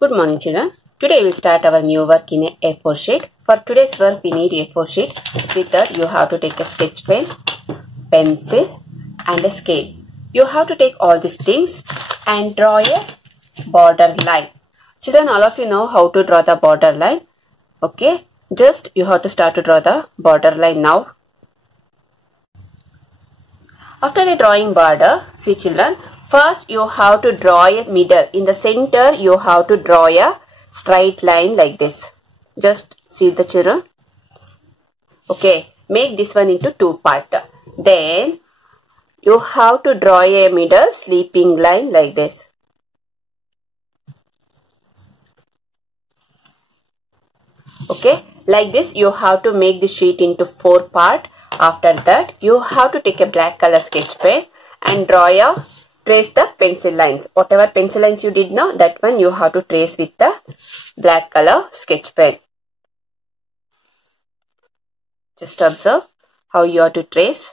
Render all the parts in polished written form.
Good morning, children. Today we'll start our new work in a A4 sheet. For today's work, we need A4 sheet. With that, you have to take a sketch pen, pencil, and a scale. You have to take all these things and draw a border line. Children, all of you know how to draw the border line. Okay, just you have to start to draw the border line now. After a drawing border, see children, first you have to draw a middle. In the center, you have to draw a straight line like this. Just see the children. Okay, make this one into two parts. Then you have to draw a middle sleeping line like this. Okay, like this you have to make the sheet into four parts. After that, you have to take a black color sketch pen and trace the pencil lines. Whatever pencil lines you did now, that one you have to trace with the black color sketch pen. Just observe how you have to trace.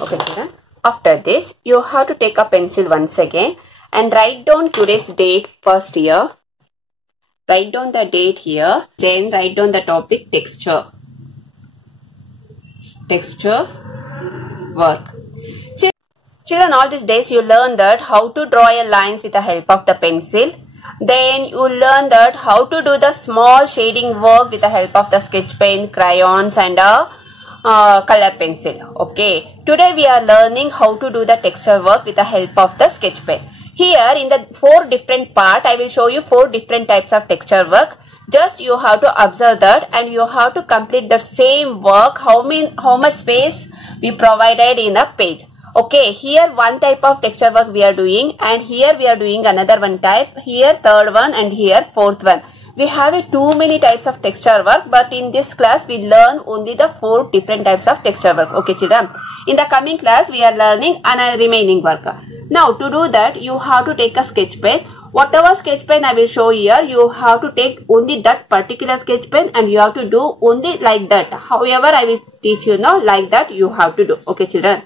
Okay, children. After this, you have to take a pencil once again and write down today's date first here. Write down the date here. Then write down the topic texture. Texture work. Children, all these days you learn that how to draw a lines with the help of the pencil. Then you learn that how to do the small shading work with the help of the sketch pen, crayons and a color pencil. Okay, today we are learning how to do the texture work with the help of the sketch pen. Here in the four different part, I will show you four different types of texture work. Just you have to observe that and you have to complete the same work. How much space we provided in the page. Okay, here one type of texture work we are doing and here we are doing another one type. Here third one and here fourth one. We have too many types of texture work, but in this class we learn only the four different types of texture work. Okay, children. In the coming class we are learning another remaining work. Now to do that you have to take a sketch pen. Whatever sketch pen I will show here, you have to take only that particular sketch pen and you have to do only like that. However, I will teach you now like that you have to do. Okay, children.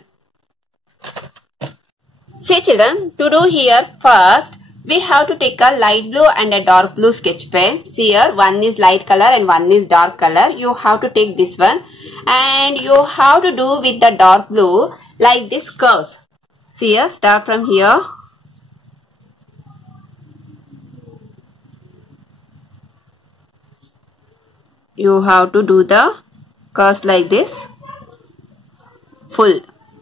See children, to do here first, we have to take a light blue and a dark blue sketch pen. See here, one is light color and one is dark color. You have to take this one and you have to do with the dark blue like this curves. See here, start from here. You have to do the curves like this, full.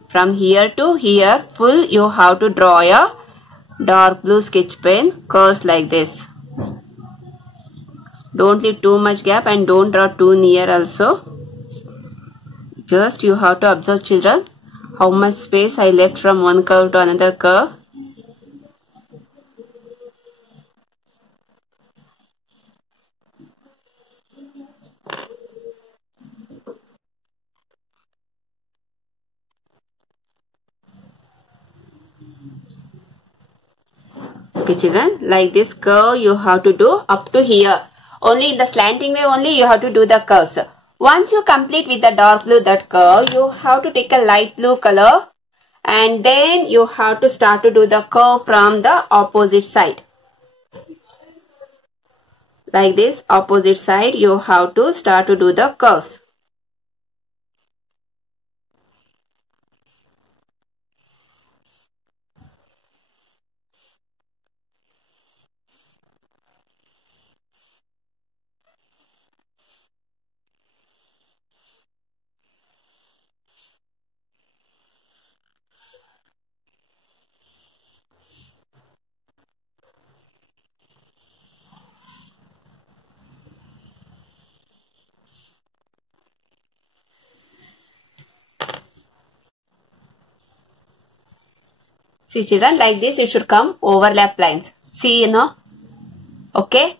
From here to here, full, you have to draw a dark blue sketch pen, curves like this. Don't leave too much gap and don't draw too near also. Just you have to observe children, how much space I left from one curve to another curve. Okay children, like this curve you have to do up to here. Only in the slanting way only you have to do the curves. Once you complete with the dark blue that curve, you have to take a light blue color and then you have to start to do the curve from the opposite side. Like this, opposite side you have to start to do the curves. See children, like this it should come overlap lines. See, okay.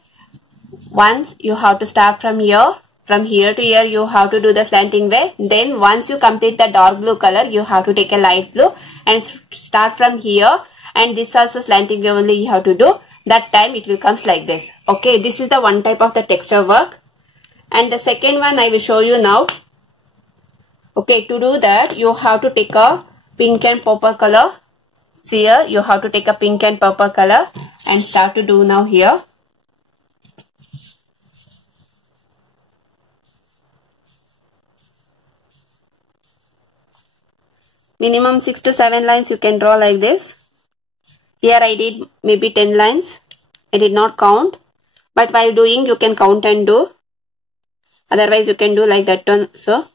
Once you have to start from here. From here to here you have to do the slanting way. Then once you complete the dark blue color, you have to take a light blue and start from here. And this also slanting way only you have to do. That time it will comes like this. Okay, this is the one type of the texture work. And the second one I will show you now. Okay, to do that you have to take a pink and purple color. See here, you have to take a pink and purple color and start to do now here. Minimum 6 to 7 lines you can draw like this. Here I did maybe 10 lines. I did not count. But while doing you can count and do. Otherwise you can do like that one. So.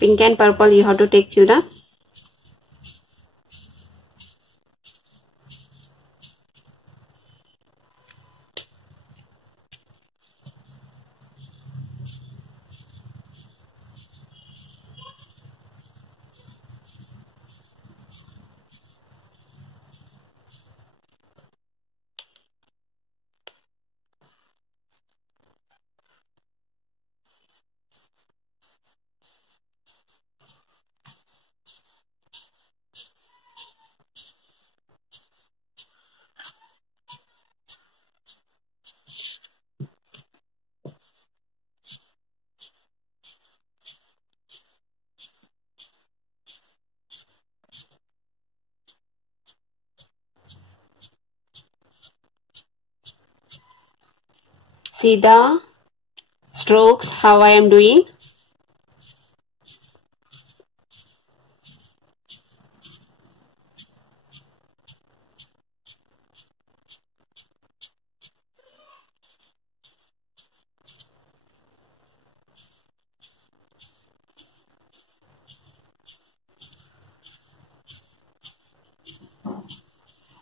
Pink and purple you have to take children. See the strokes how I am doing.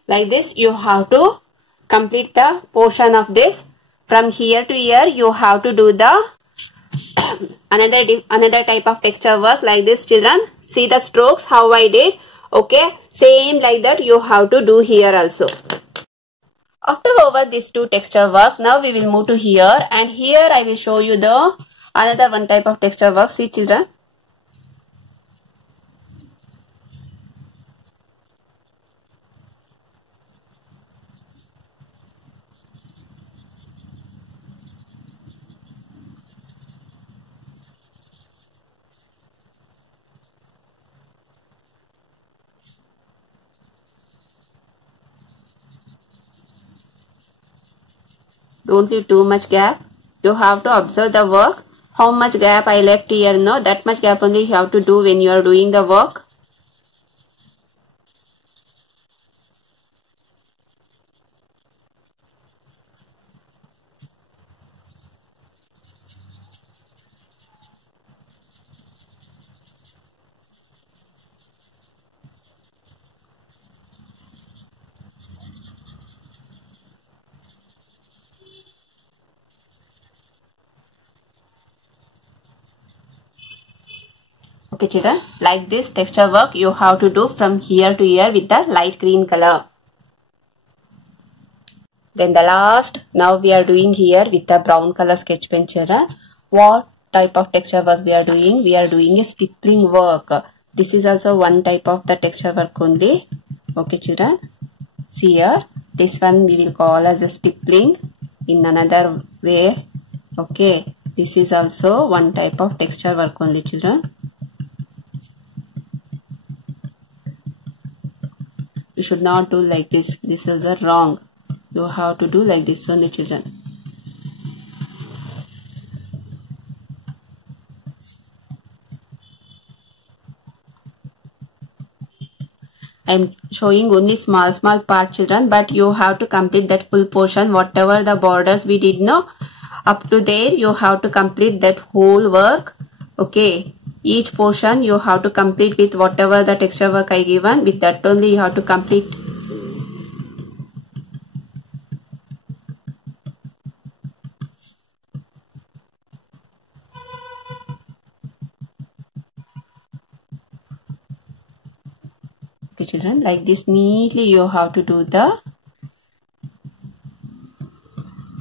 Like this you have to complete the portion of this. From here to here you have to do the another type of texture work like this children. See the strokes how I did. Okay, same like that you have to do here also. After over these two texture work, now we will move to here, and here I will show you the another one type of texture work. See children. Don't leave too much gap. You have to observe the work. How much gap I left here, no? That much gap only you have to do when you are doing the work. Okay children, like this texture work you have to do from here to here with the light green color. Then the last, now we are doing here with the brown color sketch pen children. What type of texture work we are doing? We are doing a stippling work. This is also one type of the texture work only. Okay children, see here, this one we will call as a stippling in another way. Okay, this is also one type of texture work only children. You should not do like this. This is the wrong. You have to do like this only children. I am showing only small part, children, but you have to complete that full portion. Whatever the borders we did know, up to there you have to complete that whole work. Okay, each portion you have to complete with whatever the texture work I given. With that only you have to complete. Okay, children, like this neatly you have to do the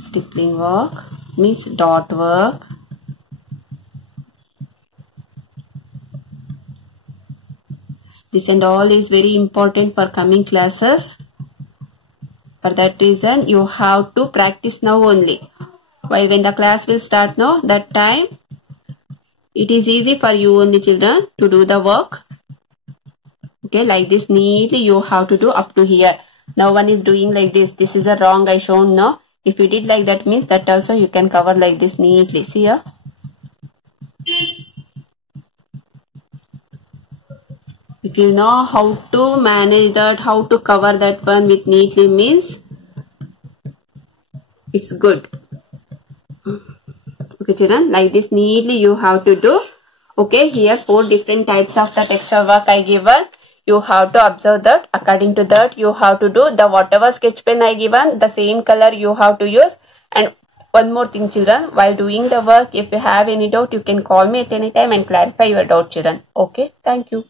stippling work, means dot work. This and all is very important for coming classes. For that reason, you have to practice now only. While when the class will start now, that time it is easy for you only, children, to do the work. Okay, like this neatly you have to do up to here. Now one is doing like this. This is a wrong I shown now. If you did like that, means that also you can cover like this neatly. See here. If you know how to manage that, how to cover that one with neatly, means it's good. Okay, children, like this neatly you have to do. Okay, here 4 different types of the texture work I given. You have to observe that. According to that, you have to do the whatever sketch pen I given, the same color you have to use. And one more thing, children, while doing the work, if you have any doubt, you can call me at any time and clarify your doubt, children. Okay, thank you.